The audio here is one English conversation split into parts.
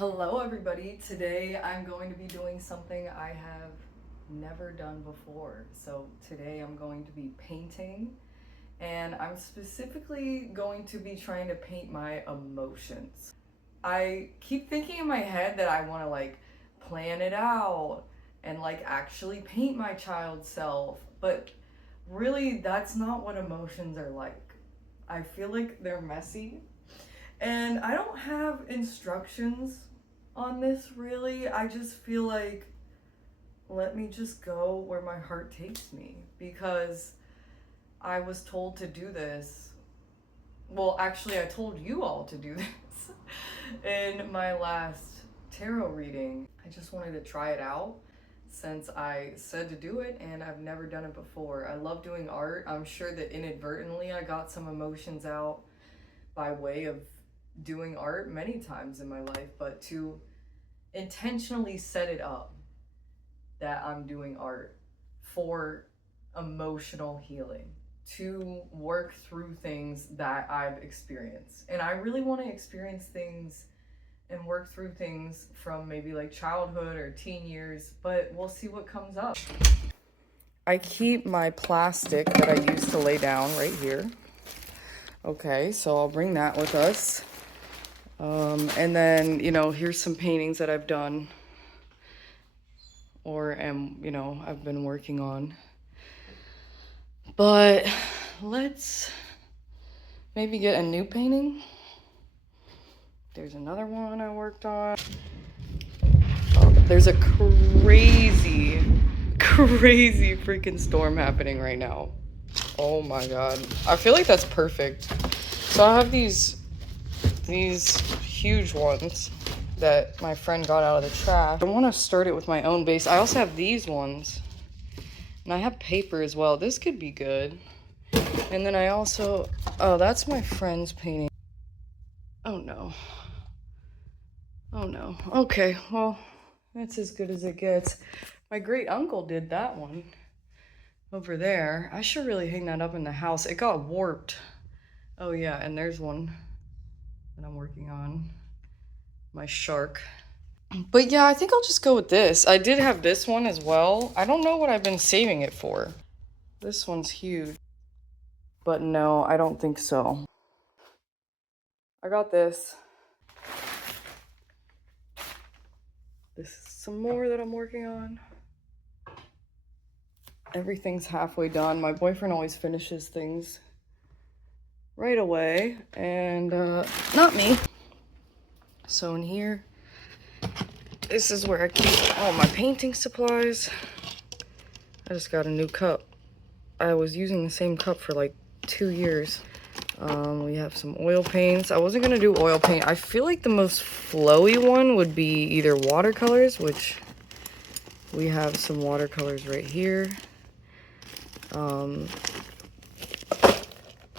Hello everybody. Today I'm going to be doing something I have never done before. So today I'm going to be painting, and I'm specifically going to be trying to paint my emotions. I keep thinking in my head that I want to plan it out and actually paint my child self, but really that's not what emotions are like. I feel like they're messy, and I don't have instructions on this really. I just feel like let me just go where my heart takes me, because I was told to do this. Well, actually, I told you all to do this in my last tarot reading. I just wanted to try it out since I said to do it and I've never done it before. I love doing art. I'm sure that inadvertently I got some emotions out by way of doing art many times in my life, but to intentionally set it up that I'm doing art for emotional healing, to work through things that I've experienced. And I really want to experience things and work through things from maybe like childhood or teen years, but we'll see what comes up. I keep my plastic that I used to lay down right here. Okay, so I'll bring that with us. And then, here's some paintings that I've done or I've been working on. But let's maybe get a new painting. There's another one I worked on. Oh, there's a crazy freaking storm happening right now. Oh my god. I feel like that's perfect. So I have these huge ones that my friend got out of the trash. I want to start it with my own base. I also have these ones. And I have paper as well. This could be good. And then I also... Oh, that's my friend's painting. Oh no. Oh no. Okay, well, that's as good as it gets. My great uncle did that one over there. I should really hang that up in the house. It got warped. Oh yeah, and there's one that I'm working on. My shark. But yeah, I think I'll just go with this. I did have this one as well. I don't know what I've been saving it for. This one's huge. But no, I don't think so. I got this. This is some more that I'm working on. Everything's halfway done. My boyfriend always finishes things right away, and not me. So in here, this is where I keep all my painting supplies. I just got a new cup. I was using the same cup for like 2 years. We have some oil paints. I wasn't gonna do oil paint. I feel like the most flowy one would be either watercolors, which we have some watercolors right here.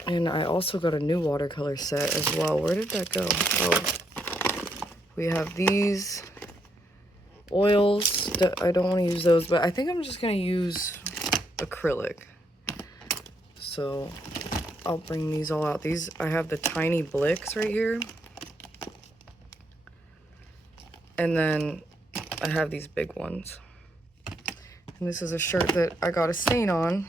And I also got a new watercolor set as well. Where did that go? Oh, we have these oils that I don't want to use those, but I think I'm just gonna use acrylic. So I'll bring these all out. These, I have the tiny Blicks right here. And then I have these big ones. And this is a shirt that I got a stain on.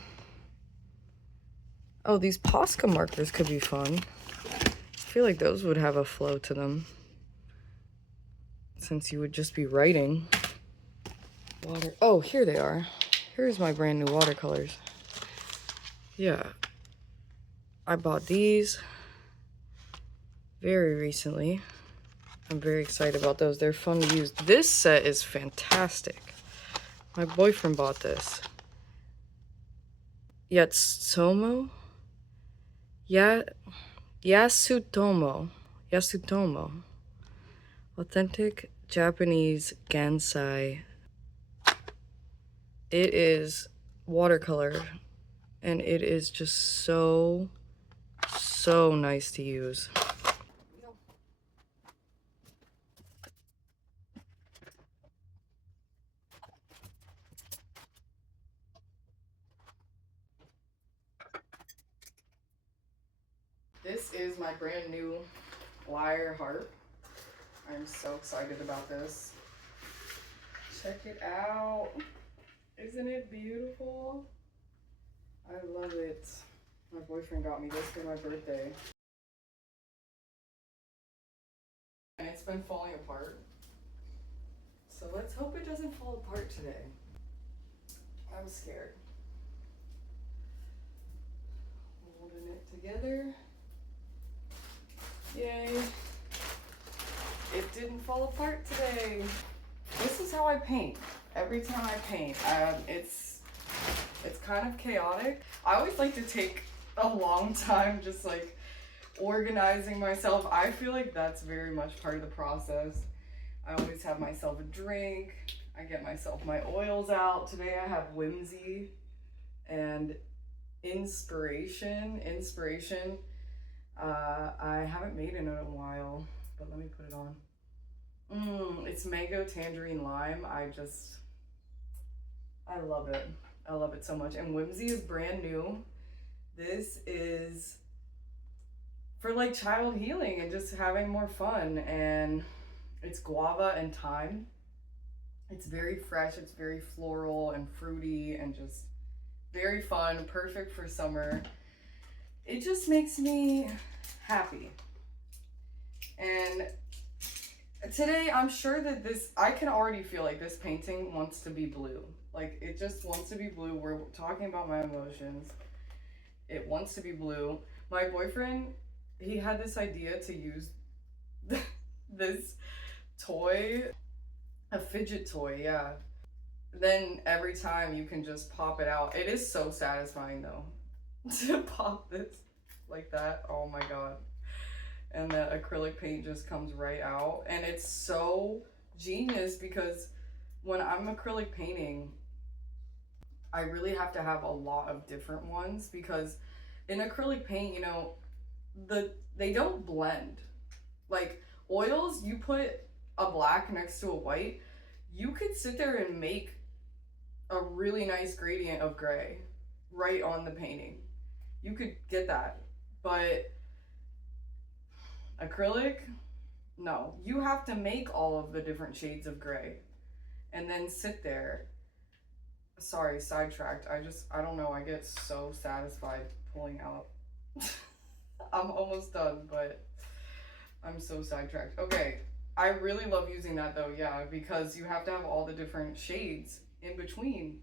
Oh, these Posca markers could be fun. I feel like those would have a flow to them, since you would just be writing. Water. Oh, here they are. Here's my brand new watercolors. Yeah. I bought these very recently. I'm very excited about those. They're fun to use. This set is fantastic. My boyfriend bought this. Yatsutomo? Yasutomo. Authentic Japanese Gansai. It is watercolor, and it is just so nice to use. This is my brand new wire harp. I'm so excited about this. Check it out. Isn't it beautiful? I love it. My boyfriend got me this for my birthday. And it's been falling apart. So let's hope it doesn't fall apart today. I'm scared. Holding it together. Yay. It didn't fall apart today. This is how I paint. Every time I paint, it's kind of chaotic. I always like to take a long time just like organizing myself. I feel like that's very much part of the process. I always have myself a drink. I get myself my oils out. Today I have Whimsy and Inspiration. I haven't made it in a while, but let me put it on. It's mango, tangerine, lime. I love it. I love it so much. And Whimsy is brand new. This is for like child healing and just having more fun. And it's guava and thyme. It's very fresh. It's very floral and fruity and just very fun. Perfect for summer. It just makes me happy. And today I'm sure that I can already feel like this painting wants to be blue. Like it just wants to be blue. We're talking about my emotions. It wants to be blue. My boyfriend, he had this idea to use this toy, a fidget toy, yeah. Then every time you can just pop it out. It is so satisfying though, to pop this like that. Oh my God. And the acrylic paint just comes right out. And it's so genius because when I'm acrylic painting, I really have to have a lot of different ones because in acrylic paint, you know, they don't blend. Like oils, you put a black next to a white, you could sit there and make a really nice gradient of gray right on the painting. You could get that. But acrylic, no. You have to make all of the different shades of gray and then sit there. Sorry, sidetracked. I don't know. I get so satisfied pulling out. I'm almost done, but I'm so sidetracked. Okay, I really love using that though, yeah, because you have to have all the different shades in between.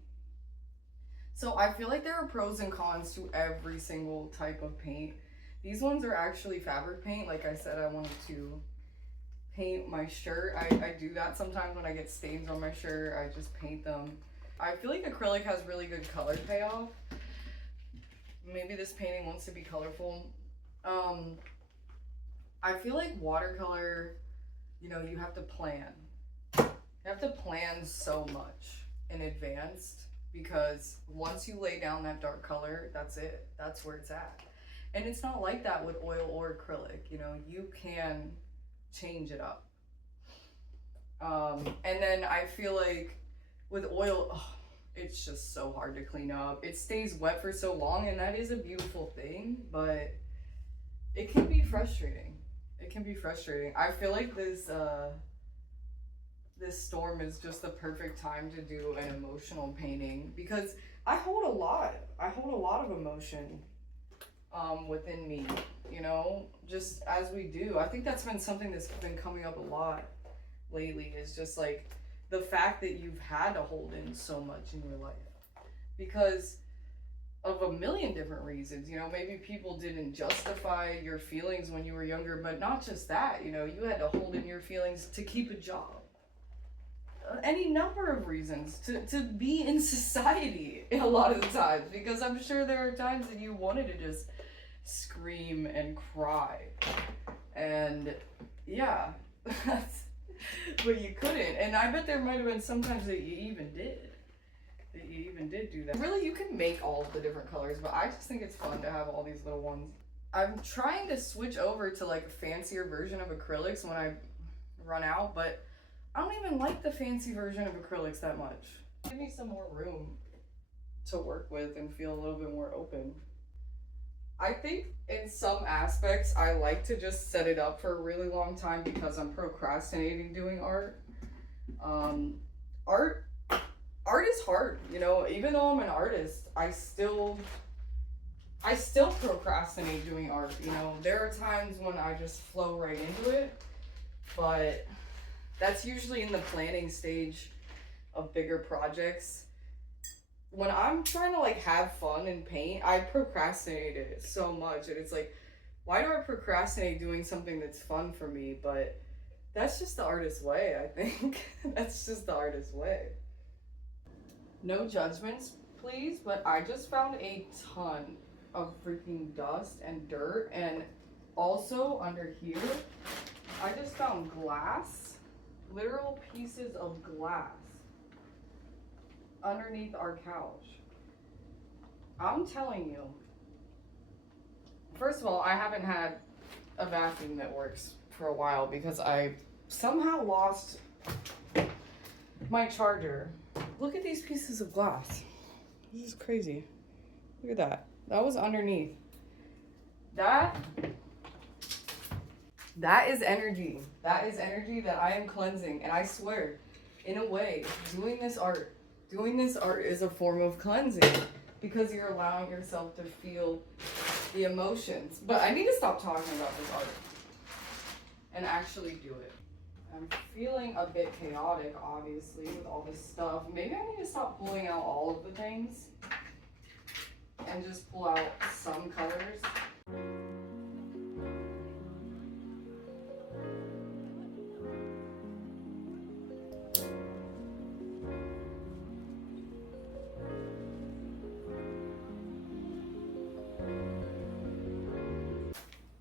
So I feel like there are pros and cons to every single type of paint. These ones are actually fabric paint. Like I said, I wanted to paint my shirt. I do that sometimes when I get stains on my shirt. I just paint them. I feel like acrylic has really good color payoff. Maybe this painting wants to be colorful. I feel like watercolor, you know, you have to plan. You have to plan so much in advance because once you lay down that dark color, that's it. That's where it's at. And it's not like that with oil or acrylic, you know, you can change it up. And then I feel like with oil, it's just so hard to clean up. It stays wet for so long, and that is a beautiful thing, but it can be frustrating. It can be frustrating. I feel like this storm is just the perfect time to do an emotional painting because I hold a lot of emotion within me, you know, just as we do. I think that's been something that's been coming up a lot lately, is just like the fact that you've had to hold in so much in your life because of a million different reasons. You know, maybe people didn't justify your feelings when you were younger, but not just that, you know, you had to hold in your feelings to keep a job. Any number of reasons to be in society a lot of the times, because I'm sure there are times that you wanted to just scream and cry. And yeah, but you couldn't. And I bet there might have been sometimes that you even did. Do that. Really, you can make all of the different colors, but I just think it's fun to have all these little ones. I'm trying to switch over to like a fancier version of acrylics when I run out, but I don't even like the fancy version of acrylics that much. Give me some more room to work with and feel a little bit more open. I think in some aspects I like to just set it up for a really long time because I'm procrastinating doing art. Um, art art is hard, you know. Even though I'm an artist, I still procrastinate doing art. You know, there are times when I just flow right into it, but that's usually in the planning stage of bigger projects. When I'm trying to like have fun and paint, I procrastinate it so much, and it's like, why do I procrastinate doing something that's fun for me? But that's just the artist's way, I think. That's just the artist's way. No judgments, please, but I just found a ton of freaking dust and dirt, and also under here, I just found glass, literal pieces of glass underneath our couch. I'm telling you, first of all, I haven't had a vacuum that works for a while because I somehow lost my charger. Look at these pieces of glass. This is crazy. Look at that. That was underneath. That is energy. That is energy that I am cleansing. And I swear, in a way, doing this art is a form of cleansing because you're allowing yourself to feel the emotions. But I need to stop talking about this art and actually do it. I'm feeling a bit chaotic, obviously, with all this stuff. Maybe I need to stop pulling out all of the things and just pull out some colors.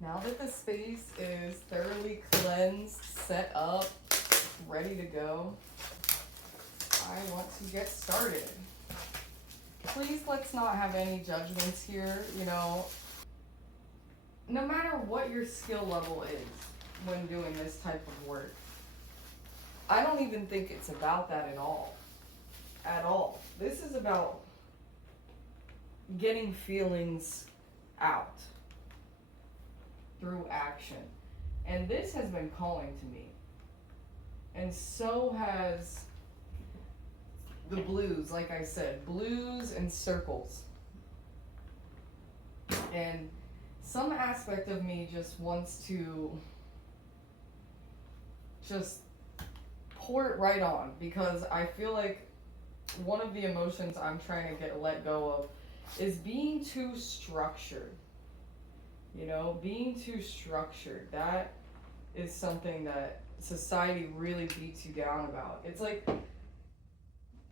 Now that the space is thoroughly cleansed, set up, ready to go, I want to get started. Please let's not have any judgments here, you know. No matter what your skill level is when doing this type of work, I don't even think it's about that at all. At all. This is about getting feelings out through action. And this has been calling to me. And so has the blues, like I said, blues and circles. And some aspect of me just wants to just pour it right on because I feel like one of the emotions I'm trying to let go of is being too structured. You know, being too structured. That is something that society really beats you down about. It's like,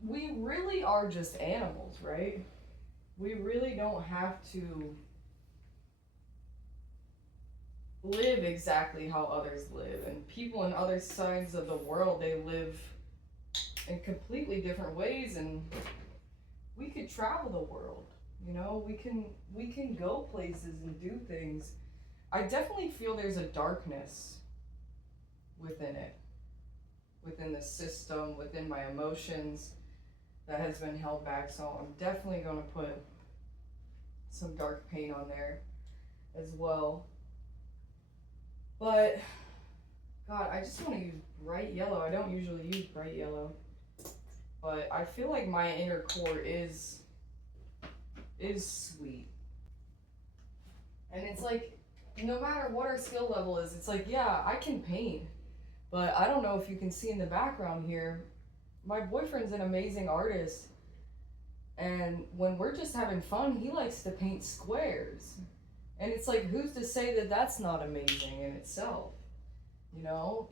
we really are just animals, right? We really don't have to live exactly how others live. And people in other sides of the world, they live in completely different ways, and we could travel the world. You know, we can go places and do things. I definitely feel there's a darkness within it, within the system, within my emotions that has been held back. So I'm definitely going to put some dark paint on there as well. But God, I just want to use bright yellow. I don't usually use bright yellow, but I feel like my inner core is sweet. And it's like, no matter what our skill level is, it's like, yeah, I can paint, but I don't know if you can see in the background here, my boyfriend's an amazing artist, and when we're just having fun, he likes to paint squares. And it's like, who's to say that that's not amazing in itself? You know,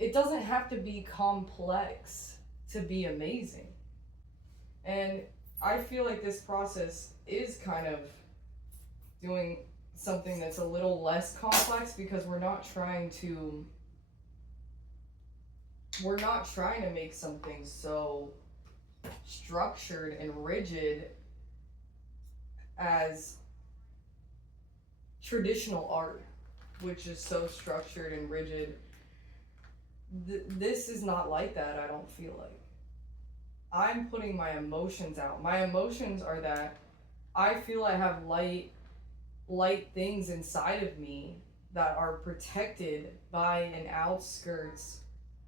it doesn't have to be complex to be amazing. And I feel like this process is kind of doing something that's a little less complex because we're not trying to make something so structured and rigid as traditional art, which is so structured and rigid. This is not like that, I don't feel like. I'm putting my emotions out. My emotions are that I feel I have light light things inside of me that are protected by an outskirts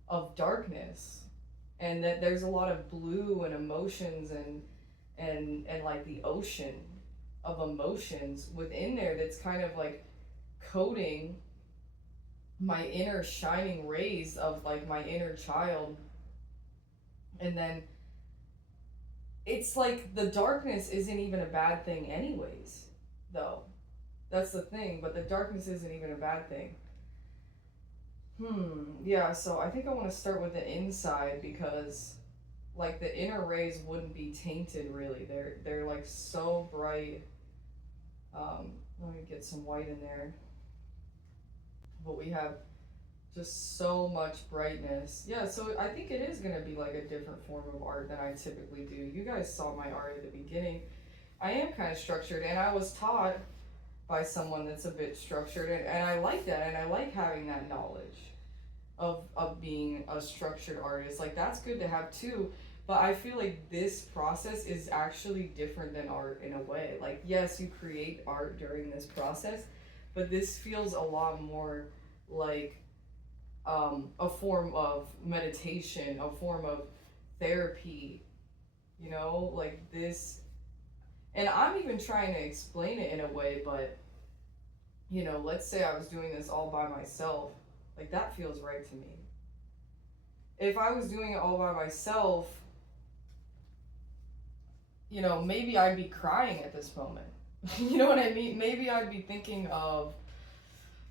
of darkness, and that there's a lot of blue and emotions and like the ocean of emotions within there that's kind of like coating my inner shining rays of like my inner child. And then it's like the darkness isn't even a bad thing anyways, though. That's the thing, but the darkness isn't even a bad thing. Yeah, so I think I want to start with the inside, because like the inner rays wouldn't be tainted really. They're like so bright. Let me get some white in there. But we have just so much brightness. Yeah, so I think it is going to be like a different form of art than I typically do. You guys saw my art at the beginning. I am kind of structured, and I was taught by someone that's a bit structured, and I like that, and I like having that knowledge of being a structured artist. Like, that's good to have too, but I feel like this process is actually different than art in a way. Like, yes, you create art during this process, but this feels a lot more like a form of meditation, a form of therapy, you know, like this. And I'm even trying to explain it in a way, but, you know, let's say I was doing this all by myself, like that feels right to me. If I was doing it all by myself, you know, maybe I'd be crying at this moment. You know what I mean? Maybe I'd be thinking of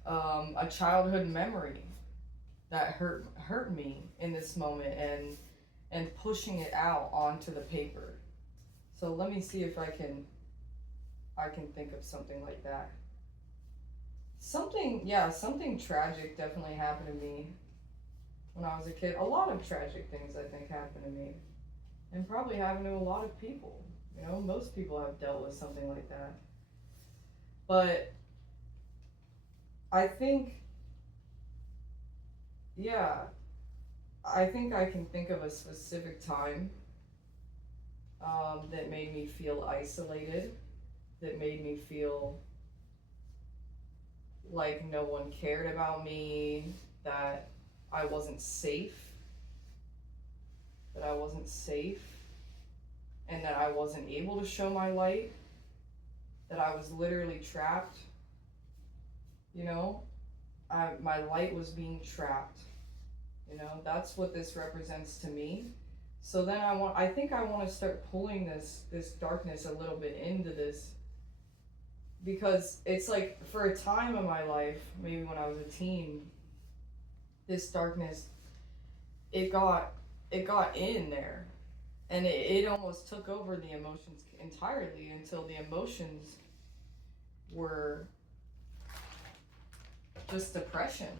a childhood memory that hurt me in this moment, and pushing it out onto the paper. So let me see if I can think of something like that. Something tragic definitely happened to me when I was a kid. A lot of tragic things, I think, happened to me, and probably happened to a lot of people. You know, most people have dealt with something like that. But I think, yeah, I think I can think of a specific time that made me feel isolated, that made me feel like no one cared about me, that I wasn't safe, and that I wasn't able to show my light, that I was literally trapped. You know, my light was being trapped. You know, that's what this represents to me. So then I think I want to start pulling this darkness a little bit into this, because it's like, for a time in my life, maybe when I was a teen, this darkness, it got in there, and it almost took over the emotions entirely, until the emotions were just depression,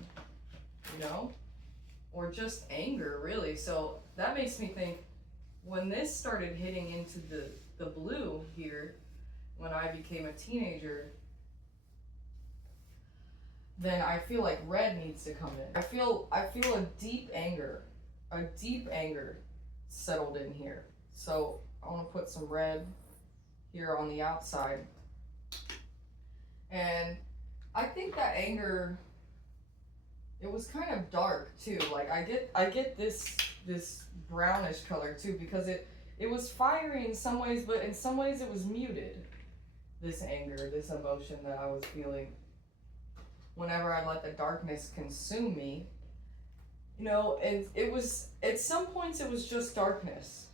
you know, or just anger, really. So that makes me think, when this started hitting into the blue here, when I became a teenager, then I feel like red needs to come in. I feel a deep anger settled in here. So I want to put some red here on the outside. And I think that anger, it was kind of dark too. Like, I get this brownish color too, because it was fiery in some ways, but in some ways it was muted. This anger, this emotion that I was feeling, whenever I let the darkness consume me, you know. And it was, at some points it was just darkness,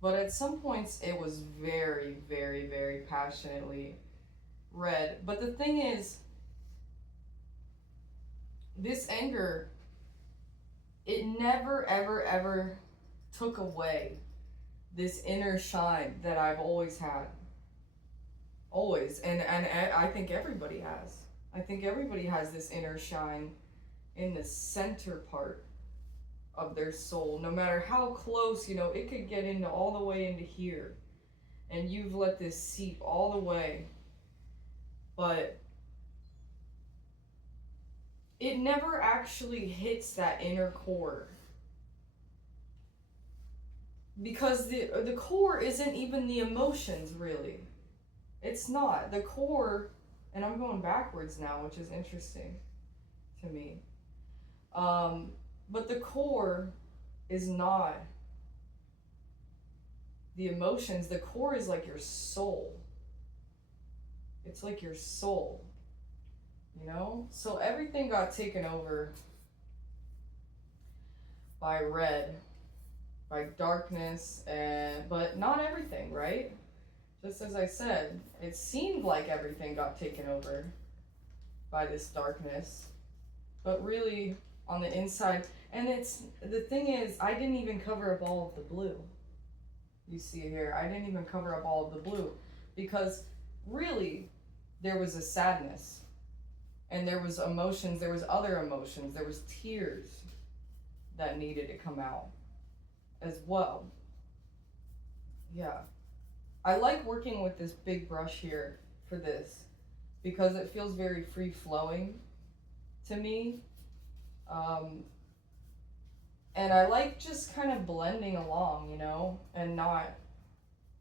but at some points it was very, very, very passionately red. But the thing is, this anger, it never, ever, ever took away this inner shine that I've always had. Always. And I think everybody has. I think everybody has this inner shine in the center part of their soul. No matter how close, you know, it could get into all the way into here, and you've let this seep all the way. But it never actually hits that inner core, because the core isn't even the emotions, really. It's not. The core, And I'm going backwards now, which is interesting to me. But the core is not the emotions. The core is like your soul. It's like your soul, you know? So everything got taken over by red, by darkness, but not everything, right? Just as I said, it seemed like everything got taken over by this darkness, but really on the inside, and the thing is, I didn't even cover up all of the blue. You see here, I didn't even cover up all of the blue, because really there was a sadness, and there was emotions, there was other emotions, there was tears that needed to come out as well. Yeah. I like working with this big brush here for this because it feels very free flowing to me. And I like just kind of blending along, you know, and not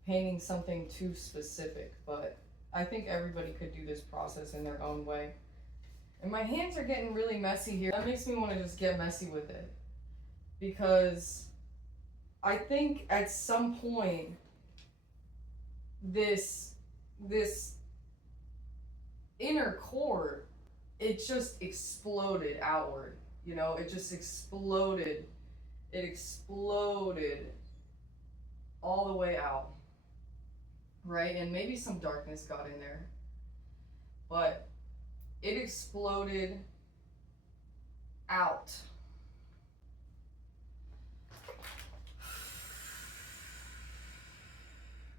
painting something too specific. But I think everybody could do this process in their own way. And my hands are getting really messy here. That makes me want to just get messy with it. Because I think at some point, this inner core, it just exploded outward. You know, it just exploded. It exploded all the way out. Right? And maybe some darkness got in there. But it exploded out.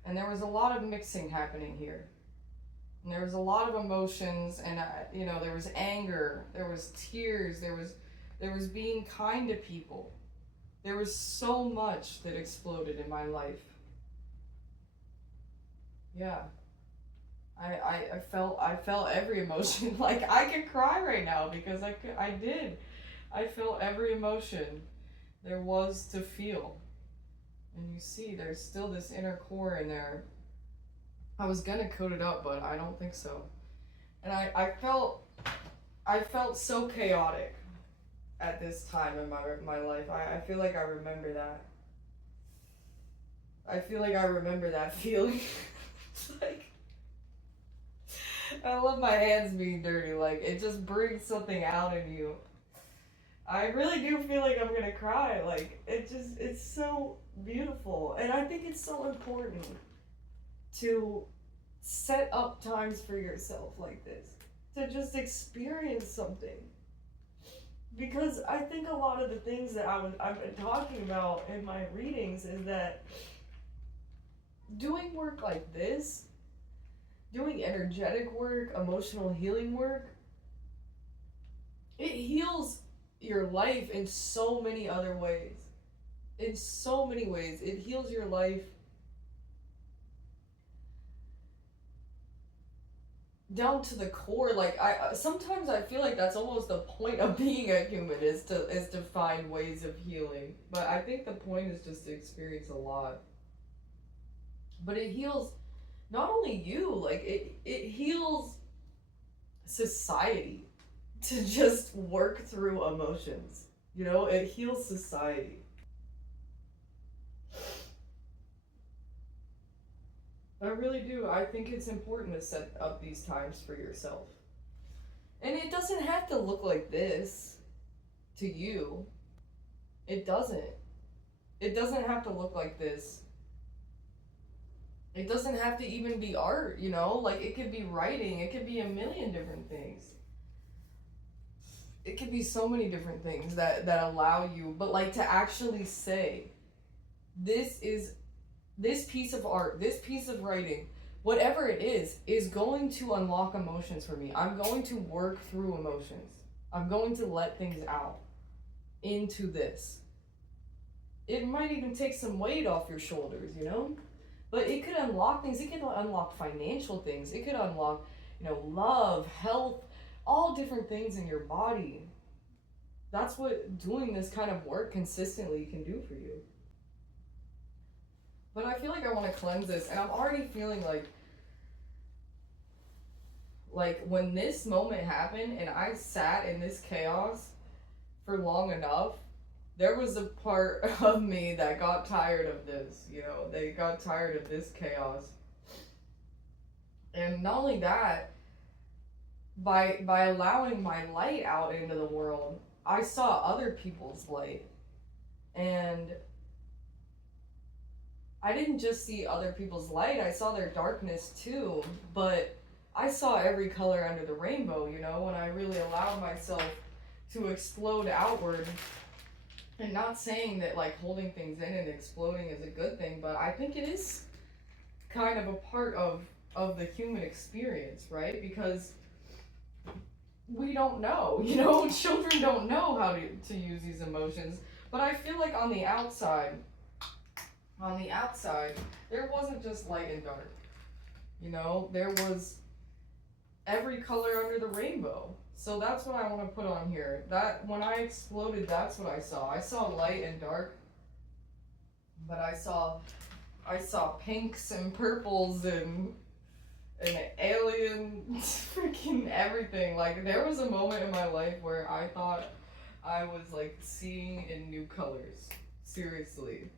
And there was a lot of mixing happening here. And there was a lot of emotions, and you know, there was anger, there was tears, there was being kind to people. There was so much that exploded in my life. Yeah. I felt every emotion. Like, I could cry right now because I did. I felt every emotion there was to feel. And you see, there's still this inner core in there. I was gonna coat it up, but I don't think so. And I felt so chaotic at this time in my life. I feel like I remember that. I feel like I remember that feeling. It's like, I love my hands being dirty. Like, it just brings something out in you. I really do feel like I'm gonna cry. Like, it's so beautiful. And I think it's so important to set up times for yourself like this, to just experience something. Because I think a lot of the things that I've been talking about in my readings is that doing work like this, doing energetic work, emotional healing work, it heals your life in so many other ways. In so many ways. It heals your life down to the core. Like, sometimes I feel like that's almost the point of being a human, is to find ways of healing. But I think the point is just to experience a lot. But it heals not only you, like it heals society to just work through emotions. You know, it heals society. I really do. I think it's important to set up these times for yourself. And it doesn't have to look like this to you. It doesn't. It doesn't have to look like this. It doesn't have to even be art, you know? Like, it could be writing. It could be a million different things. It could be so many different things that allow you, but like to actually say, this piece of art, this piece of writing, whatever it is going to unlock emotions for me. I'm going to work through emotions. I'm going to let things out into this. It might even take some weight off your shoulders, you know? But it could unlock things. It could unlock financial things. It could unlock, you know, love, health, all different things in your body. That's what doing this kind of work consistently can do for you. But I feel like I want to cleanse this, and I'm already feeling like when this moment happened and I sat in this chaos for long enough, there was a part of me that got tired of this, you know, they got tired of this chaos. And not only that, by allowing my light out into the world, I saw other people's light. And I didn't just see other people's light, I saw their darkness too, but I saw every color under the rainbow, you know, when I really allowed myself to explode outward. And not saying that like holding things in and exploding is a good thing, but I think it is kind of a part of the human experience, right? Because we don't know, you know, children don't know how to use these emotions. But I feel like on the outside, there wasn't just light and dark. You know, there was every color under the rainbow. So that's what I want to put on here. That when I exploded, that's what I saw. I saw light and dark, but I saw pinks and purples and alien freaking everything. Like there was a moment in my life where I thought I was like seeing in new colors. Seriously.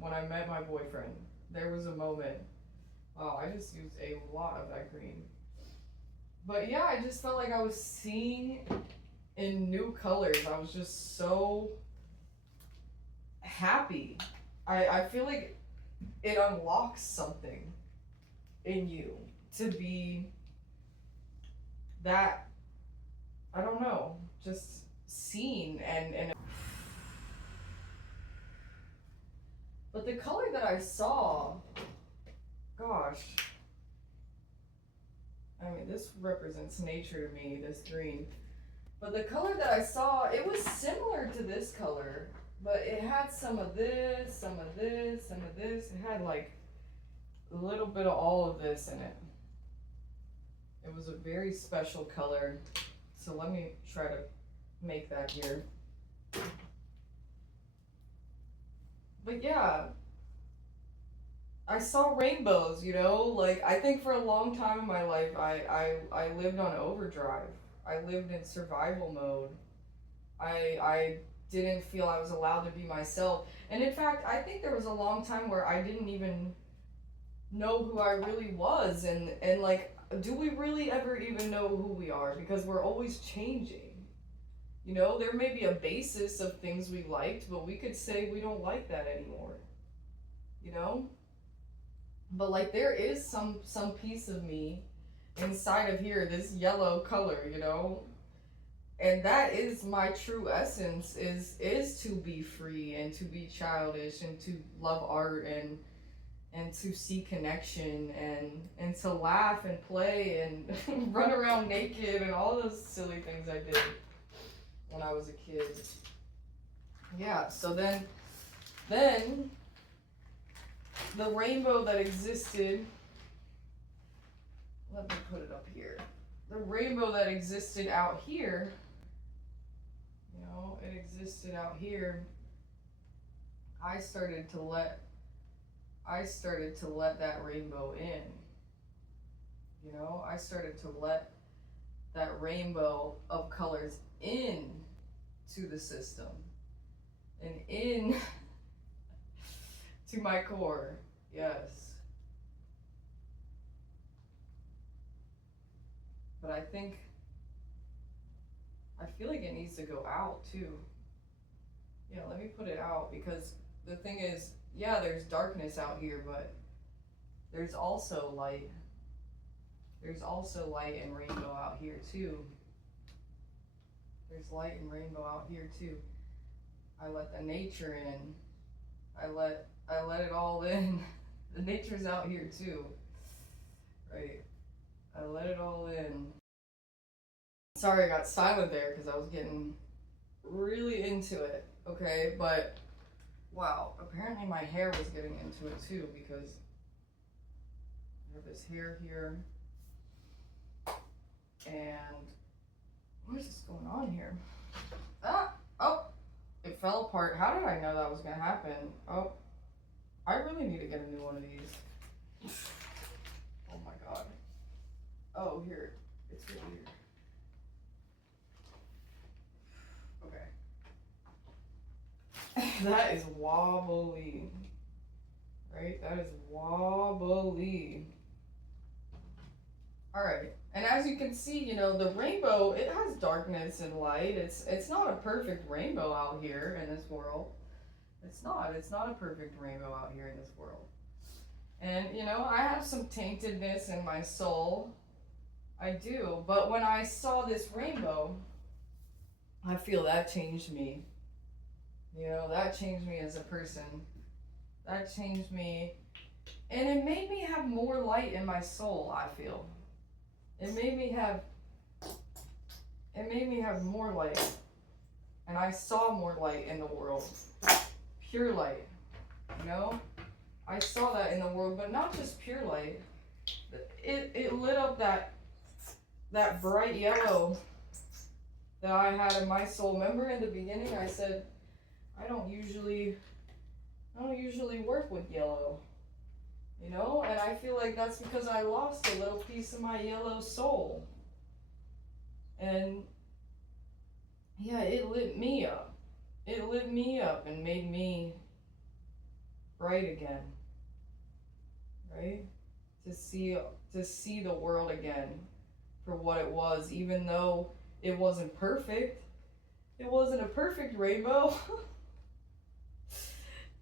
When I met my boyfriend, there was a moment. Wow, I just used a lot of that green. But yeah, I just felt like I was seeing in new colors. I was just so happy. I feel like it unlocks something in you to be that, I don't know, just seen and but the color that I saw, gosh, I mean, this represents nature to me, this green. But the color that I saw, it was similar to this color, but it had some of this, some of this, some of this. It had like a little bit of all of this in it. It was a very special color. So let me try to make that here. But yeah, I saw rainbows, you know, like I think for a long time in my life, I lived on overdrive. I lived in survival mode. I didn't feel I was allowed to be myself. And in fact, I think there was a long time where I didn't even know who I really was. And like, do we really ever even know who we are? Because we're always changing. You know, there may be a basis of things we liked, but we could say we don't like that anymore. You know? But like there is some piece of me inside of here, this yellow color, you know? And that is my true essence, is to be free and to be childish and to love art and to see connection and to laugh and play and run around naked and all those silly things I did when I was a kid. Yeah, so then the rainbow that existed, let me put it up here. The rainbow that existed out here, you know, it existed out here. I started to let that rainbow in. You know, I started to let that rainbow of colors in to the system and in to my core. Yes. But I feel like it needs to go out too. Yeah, let me put it out, because the thing is, yeah, there's darkness out here, but there's also light. There's also light and rainbow out here too. There's light and rainbow out here too. I let the nature in. I let it all in. The nature's out here too. Right. I let it all in. Sorry, I got silent there because I was getting really into it. Okay, but wow, apparently my hair was getting into it too, because I have this hair here. And what is this going on here? Oh, it fell apart. How did I know that was gonna happen? Oh, I really need to get a new one of these. Oh my god. Oh, here It's weird. Okay. That is wobbly. Right? That is wobbly. Alright. And as you can see, you know, the rainbow, it has darkness and light. It's not a perfect rainbow out here in this world. It's not. It's not a perfect rainbow out here in this world. And, you know, I have some taintedness in my soul. I do. But when I saw this rainbow, I feel that changed me. You know, that changed me as a person. That changed me. And it made me have more light in my soul, I feel. It made me have more light. And I saw more light in the world. Pure light. You know? I saw that in the world, but not just pure light. It lit up that bright yellow that I had in my soul. Remember in the beginning I said I don't usually work with yellow. You know, and I feel like that's because I lost a little piece of my yellow soul. And yeah, it lit me up. It lit me up and made me bright again. Right? To see the world again for what it was, even though it wasn't perfect. It wasn't a perfect rainbow.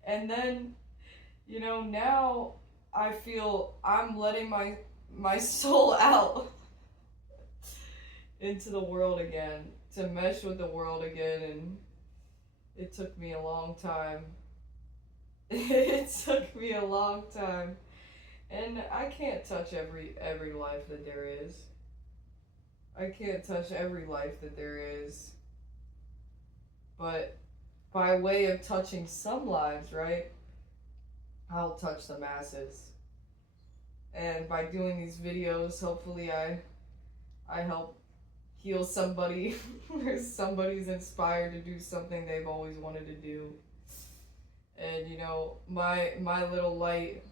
And then, you know, now I feel I'm letting my soul out into the world again, to mesh with the world again, and it took me a long time. It took me a long time. And I can't touch every life that there is. I can't touch every life that there is. But by way of touching some lives, right? I'll touch the masses. And by doing these videos, hopefully I help heal somebody or somebody's inspired to do something they've always wanted to do. And you know, my little light,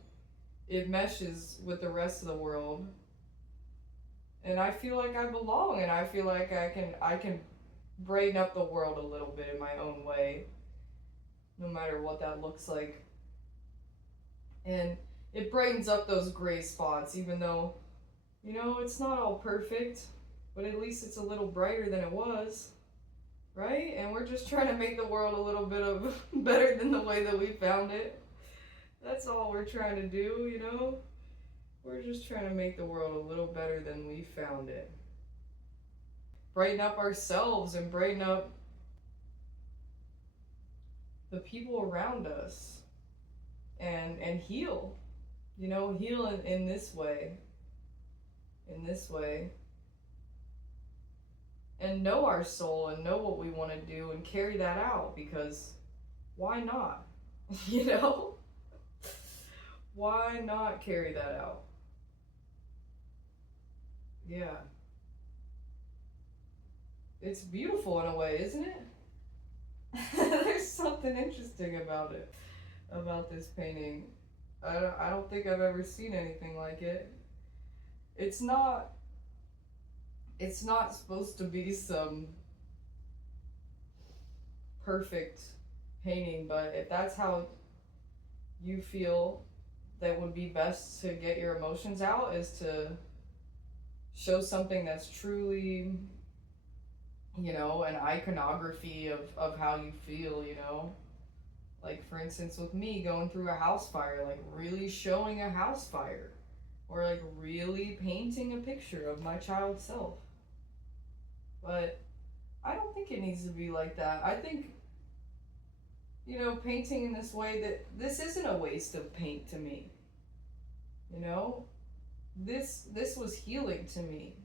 it meshes with the rest of the world. And I feel like I belong, and I feel like I can brighten up the world a little bit in my own way, no matter what that looks like. And it brightens up those gray spots, even though, you know, it's not all perfect, but at least it's a little brighter than it was, right? And we're just trying to make the world a little bit of better than the way that we found it. That's all we're trying to do, you know? We're just trying to make the world a little better than we found it. Brighten up ourselves and brighten up the people around us. And heal. You know, heal in this way. In this way. And know our soul and know what we want to do and carry that out, because why not? You know? Why not carry that out? Yeah. It's beautiful in a way, isn't it? There's something interesting about it, about this painting. I don't think I've ever seen anything like it. It's not supposed to be some perfect painting, but if that's how you feel that would be best to get your emotions out, is to show something that's truly, you know, an iconography of how you feel, you know? Like, for instance, with me going through a house fire, like really showing a house fire, or like really painting a picture of my child self. But I don't think it needs to be like that. I think, you know, painting in this way, that this isn't a waste of paint to me. You know? This was healing to me.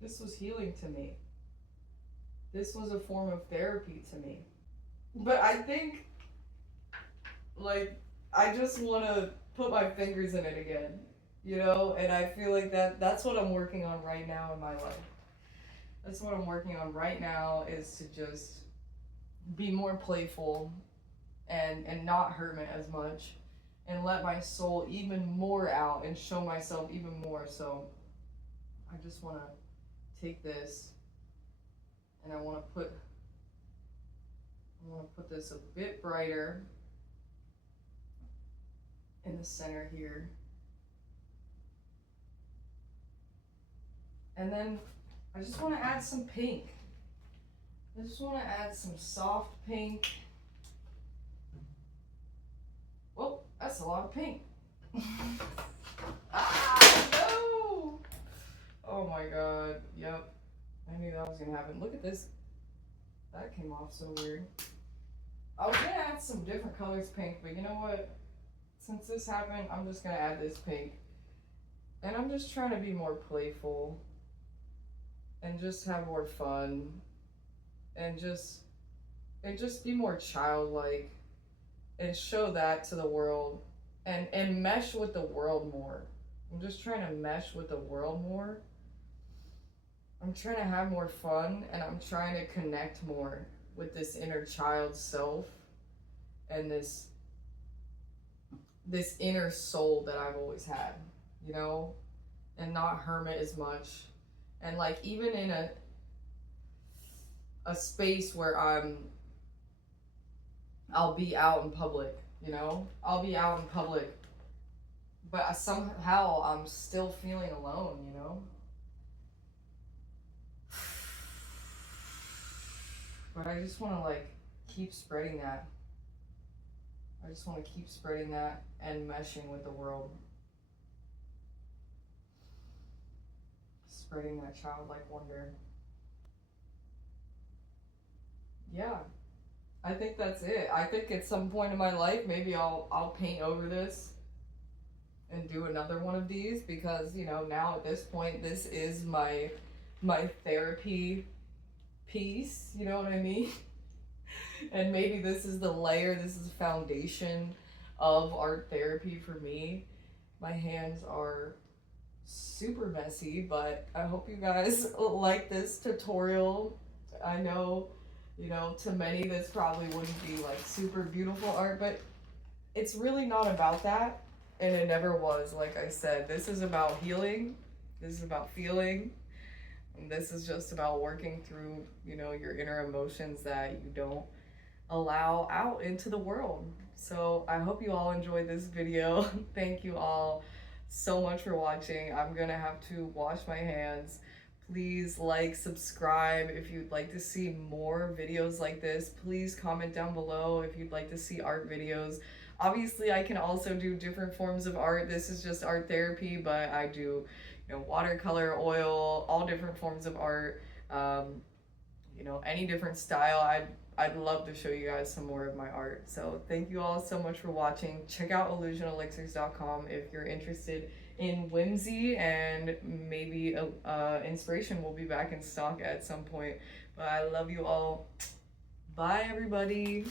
This was healing to me. This was a form of therapy to me. But I think, like, I just want to put my fingers in it again, you know? And I feel like that's what I'm working on right now in my life. That's what I'm working on right now, is to just be more playful and not hurt me as much, and let my soul even more out and show myself even more. So I just want to take this and I want to put this a bit brighter in the center here. And then I just want to add some pink. I just want to add some soft pink. Whoa, that's a lot of pink. Ah, no! Oh my god, yep. I knew that was gonna happen. Look at this. That came off so weird. I was gonna add some different colors pink, but you know what? Since this happened, I'm just gonna add this pink. And I'm just trying to be more playful. And just have more fun. And just be more childlike. And show that to the world. And mesh with the world more. I'm just trying to mesh with the world more. I'm trying to have more fun, and I'm trying to connect more with this inner child self and this inner soul that I've always had, you know, and not hermit as much. And like even in a space where I'll be out in public, you know, I'll be out in public, but somehow I'm still feeling alone, you know. But I just want to like keep spreading that. I just want to keep spreading that and meshing with the world. Spreading that childlike wonder. Yeah, I think that's it. I think at some point in my life, maybe I'll paint over this and do another one of these, because you know, now at this point, this is my therapy piece, you know what I mean? And maybe this is the layer, this is the foundation of art therapy for me. My hands are super messy, but I hope you guys like this tutorial. I know, you know, to many this probably wouldn't be like super beautiful art, but it's really not about that, and it never was. Like I said, this is about healing, this is about feeling, and this is just about working through, you know, your inner emotions that you don't allow out into the world. So I hope you all enjoyed this video. Thank you all so much for watching. I'm gonna have to wash my hands. Please like, subscribe if you'd like to see more videos like this. Please comment down below if you'd like to see art videos. Obviously, I can also do different forms of art. This is just art therapy, but I do, you know, watercolor, oil, all different forms of art. You know, any different style. I'd love to show you guys some more of my art. So thank you all so much for watching. Check out illusionelixirs.com if you're interested in Whimsy, and maybe inspiration will be back in stock at some point. But I love you all. Bye, everybody.